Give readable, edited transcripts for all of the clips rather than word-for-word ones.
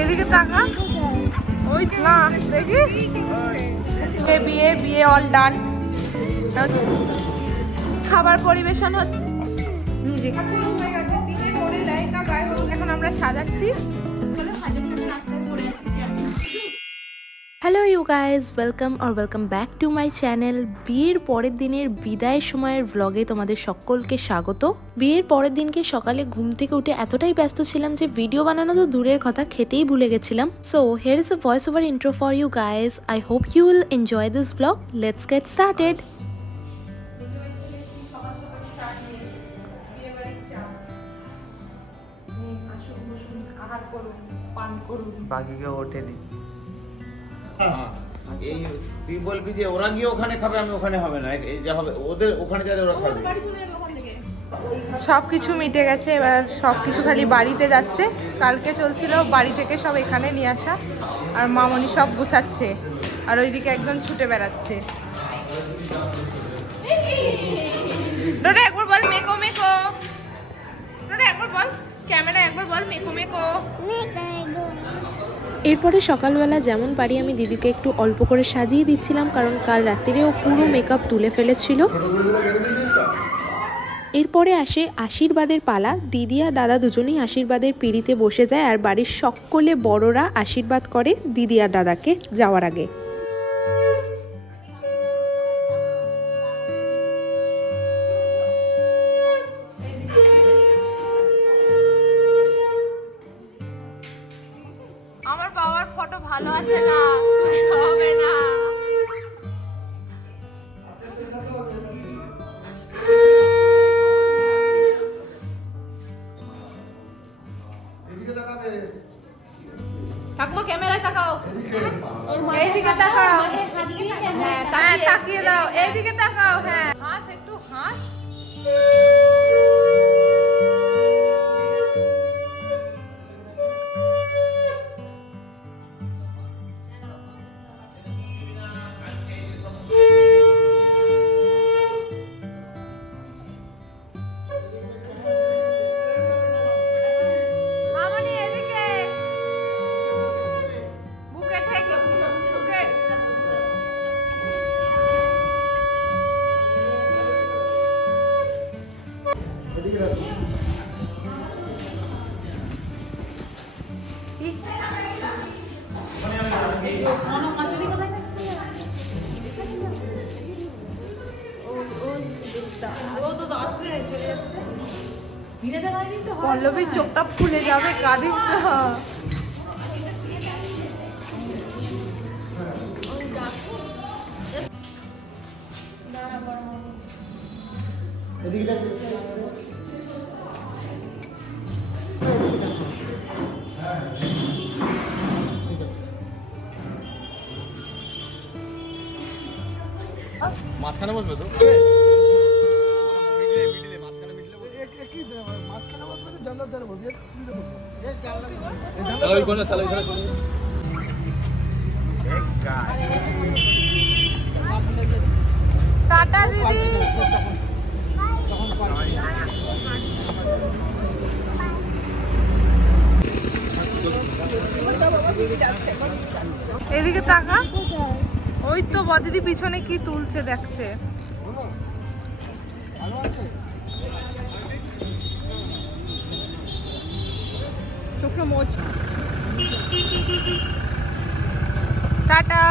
এদিকে তাকা, ওই না দেখি বিয়ে বিয়ে অল ডান। খাবার পরিবেশন হচ্ছে, নিজে হয়ে গেছে, এখন আমরা সাজাচ্ছি। Hello you guys, welcome back to my channel. বিয়ের পরের দিনের বিদায়ের সময়ের ভ্লগে তোমাদের সকলকে স্বাগত। বিয়ের পরের দিনকে সকালে ঘুম থেকে উঠে এতটাই ব্যস্ত ছিলাম যে ভিডিও বানানো তো দূরের কথা, খেতেই ভুলে গেছিলাম। So here is a voice over intro for you guys. I hope you will enjoy this vlog. Let's get started. বাকিকে ওঠেনি। এই তুই বলবি যে ওরা গিয়ে ওখানে খাবে, আমি ওখানে হবে না, এই যে হবে ওদের ওখানে যাবে, ওরা খাবে। সবকিছু মিটে গেছে, এবার সবকিছু খালি বাড়িতে যাচ্ছে। কালকে চলছিল বাড়ি থেকে সব এখানে নিয়ে আসা, আর মামনি সব গুছাচ্ছে, আর ওইদিকে একজন ছুটে বেড়াচ্ছে। ডোডা একবার বল মেকো মেকো, ডোডা একবার বল ক্যামেরা, একবার বল মেকো মেকো। এরপরে সকালবেলা যেমন পারি আমি দিদিকে একটু অল্প করে সাজিয়ে দিচ্ছিলাম, কারণ কাল রাত্রিরেও পুরো মেকআপ তুলে ফেলেছিল। এরপরে আসে আশীর্বাদের পালা। দিদি আর দাদা দুজনেই আশীর্বাদের পিঁড়িতে বসে যায়, আর বাড়ির সকলে বড়রা আশীর্বাদ করে দিদি আর দাদাকে যাওয়ার আগে। আমার বাবার ফটো ভালো আছে না, হবে না। ঠাকুমা ক্যামেরায় তাকাও, এইদিকে তাকাও, হ্যাঁ তাকিয়ে দাও, এইদিকে তাকাও, হ্যাঁ হাস, একটু হাস। পল্লবীর চোখটা ফুলে যাবে, কাঁদিস না। মাঝখানে বসবে তো, টাটা দিদি। এদিকে তাকা, ওই তো বদিদি পিছনে কি তুলছে দেখছে। চোখটা মোচ। টাটা।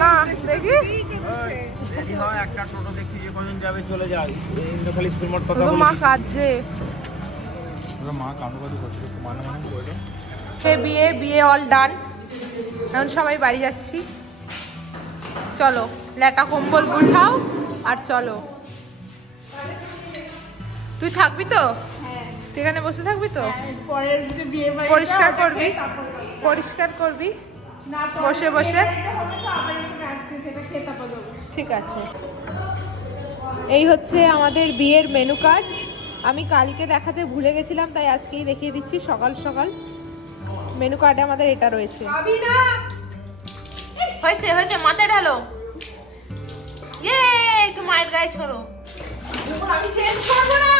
না দেখি একটা টোটো দেখছি যে কজন যাবে, চলে যায় ইন্দ্রখালি স্কুল মোড় কথা মা কাঁদছে, মা কাঁদো করছে, মানে বলে বিয়ে বিয়ে অল ডান। এখন সবাই বাড়ি যাচ্ছি, চলো ল্যাটা কম্বল গুঠাও আর চলো। তুই থাকবি তো, তুই এখানে বসে থাকবি তো, পরিষ্কার করবি, পরিষ্কার করবি বসে বসে, ঠিক আছে। এই হচ্ছে আমাদের বিয়ের মেনু কার্ড। আমি কালকে দেখাতে ভুলে গেছিলাম, তাই আজকেই দেখিয়ে দিচ্ছি সকাল সকাল। মেনু কার্ডে আমাদের এটা রয়েছে। হয়েছে হয়েছে, মাথায় ঢালো। ইয়ে, একটু মায়ের গায়ে ছড়ো। আমি চেঞ্জ করবো না,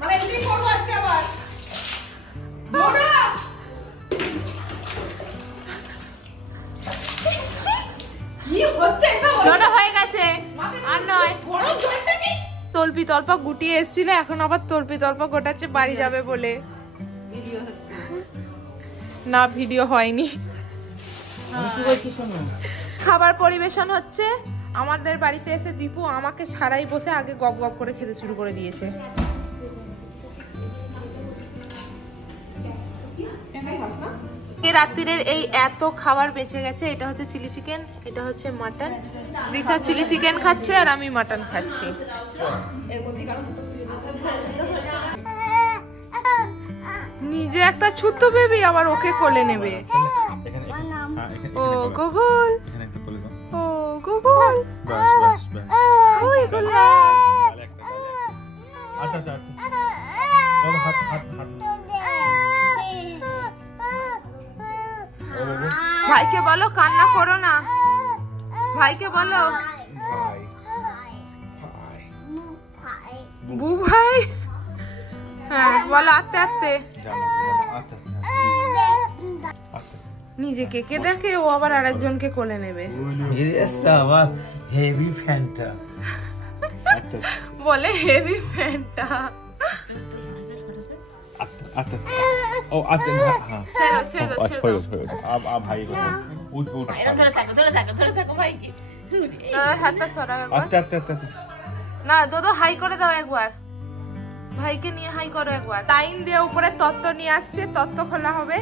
মানে এমনি করবো আজকে আবার। কি হচ্ছে সব? ছোট হয়ে গেছে আর নয়। তলপি তলপা গুটিয়ে এসেছিল, এখন আবার তলপি তলপা গোটাচ্ছে বাড়ি যাবে বলে। না, ভিডিও হয়নি। খাবার পরিবেশন হচ্ছে। আমাদের বাড়িতে এসে দীপু আমাকে ছাড়াই বসে আগে গপ গপ করে খেতে শুরু করে দিয়েছে। রাত্রির এই এত খাবার বেঁচে গেছে। এটা হচ্ছে চিলি চিকেন, এটা হচ্ছে মাটন। রিতা চিলি চিকেন খাচ্ছে আর আমি মাটন খাচ্ছি। নিজে একটা ছোট্ট বেবি, আবার ওকে কোলে নেবে। ও গুগল, ও গুগল, ওই গুগল। ভাইকে বলো কান্না করো না, ভাইকে বলো। বু ভাই, হ্যাঁ বলো আস্তে আস্তে। নিজেকে কে দেখে ও আবার আরেকজনকে কোলে নেবে। হেভি ফ্যানটা বলে হেভি ফ্যানটা। না দোদো হাই করে দাও একবার, ভাইকে নিয়ে হাই করো একবার। টাইম দিয়ে উপরে তত্ত্ব নিয়ে আসছে, তত্ত্ব খোলা হবে,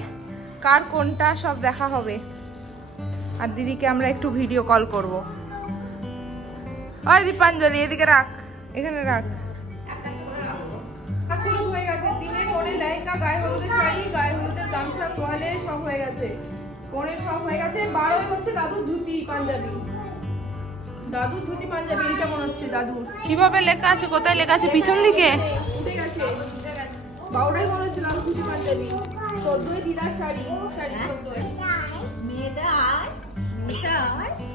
কার কোনটা সব দেখা হবে। আর দিদিকে আমরা একটু ভিডিও কল করব। ওই দীপাঞ্জলি এদিকে রাখ, এখানে রাখ। হয়ে গেছে দিনে পরে লেহেঙ্গা, গায়ে হলুদের শাড়ি, গায়ে হলুদের গামছা, তোয়ালে সব হয়ে গেছে, কোণের সব হয়ে গেছে। 12 হচ্ছে দাদুর ধুতি পাঞ্জাবি, দাদুর ধুতি পাঞ্জাবি। এইটা মনে হচ্ছে দাদুর। কিভাবে লেখা আছে, কোথায় লেখা আছে? পিছন দিকে উঠে গেছে। 12 মনে হচ্ছে দাদুর ধুতি পাঞ্জাবি। 14 দিদার শাড়ি, শাড়ি 14 মেয়েটা আর মেয়েটা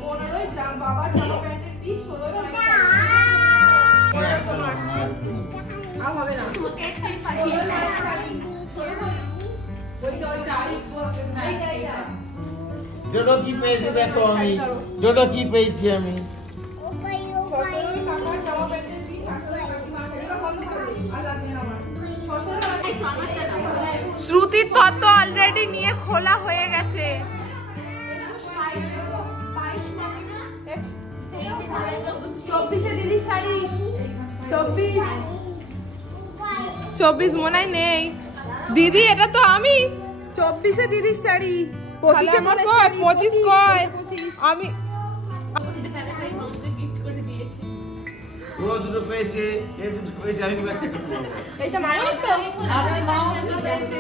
15 বাবার জামা প্যান্টের পিস, 16 তোমার আর হবে না। জোডো কি পেয়েছি দেখো, আমি জোডো কি পেয়েছি আমি। শ্রুতির তত্ত্ব অলরেডি নিয়ে খোলা হয়ে গেছে। 24 দিদির শাড়ি, 24 মনে হয় নেই দিদি, এটা তো আমি। 24 দিদির শাড়ি, 25 মনে হয় 25 কয় আমি। ও দুটো পেয়েছে, এই দুটো পেয়েছে, আমি একটা করতে পারবো। এইটা মায়ের তো, আরে মাও দুটো পেয়েছে।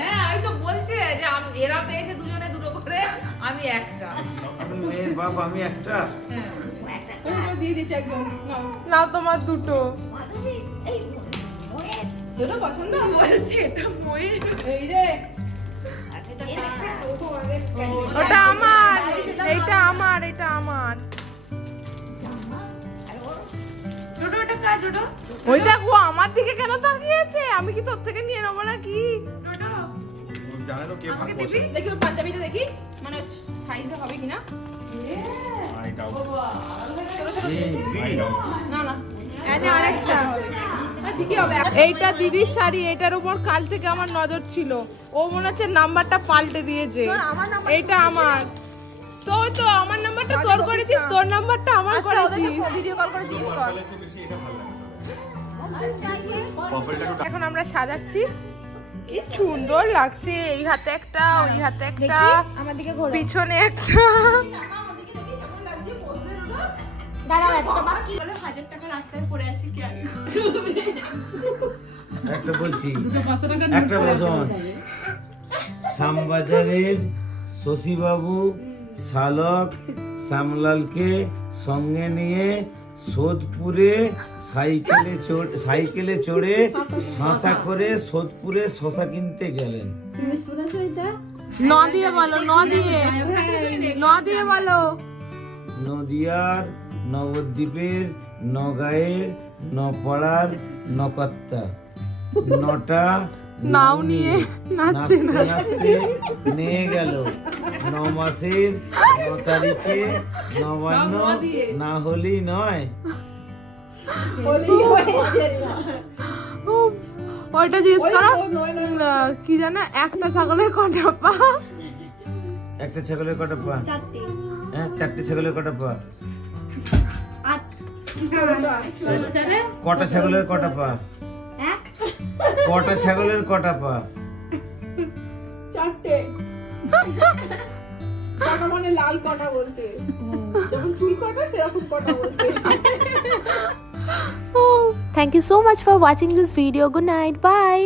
হ্যাঁ এই তো বলছে যে এরা পেয়েছে দুজনে দুটো করে, আমি একটা। আপনি মেয়ের বাপ, আমি একটা। হ্যাঁ ওই দিয়ে দিচ্ছে একজন। নাও তোমার দুটো। দুটো পছন্দ বলছে, এটা ময়ের। এই রে ওটা আমার, এটা আমার, এটা আমার। ওই দেখো আমার দিকে কেন তাকিয়ে আছে, আমি কি তোর থেকে নিয়ে নেবো নাকি? দেখি ওর পাঞ্জাবিটা দেখি, মানে সাইজে হবে কিনা। না না আরেকটা ঠিকই হবে। এইটা দিদির শাড়ি, এটার উপর কাল থেকে আমার নজর ছিল। ও মনে হচ্ছে নাম্বারটা পাল্টে দিয়েছে। এইটা আমার। তো তো আমার নাম্বারটা তোর করেছিস, তোর নাম্বারটা আমার করেছিস। ভিডিও কল করে জিজ্ঞেস কর। এখন আমরা সাজাচ্ছি, কি সুন্দর লাগছে। এই হাতে একটা, ওই হাতে একটা, আমার দিকে ঘোরো, পিছনে একটা। দাঁড়াও একটা বাকি 1000 টাকা রাস্তায় পড়ে আছে, কি আগে একটা বলছি, একটা বদন শ্যামবাজারের শশীবাবু শালক শ্যামলালকে সঙ্গে নিয়ে সোদপুরে সাইকেলে চড়ে শাঁসা করে সোদপুরে শশা কিনতে গেলেন। ন দিয়ে বলো, ন দিয়ে বলো। নদিয়ার, নবদ্বীপের, নগাঁয়ের, নপাড়ার, নকত্তা, নটা নাও নিয়ে নাচতে নাচতে নিয়ে গেল 9 মাসের 9 তারিখে নবান্ন, না হলেই নয়। ওইটা জিজ্ঞেস করো কি জানো, একটা ছাগলের কটা পা? একটা ছাগলের কটা পা? হ্যাঁ, 4টে ছাগলের কটা পা? কটা ছাগলের কটা পা? কটা ছাগলের কটা পা? 4টে। কটা মানে লাল কটা বলছে, যেমন ফুল কটা সেরকম কটা বলছে। Thank you so much for watching this video. Good night. Bye.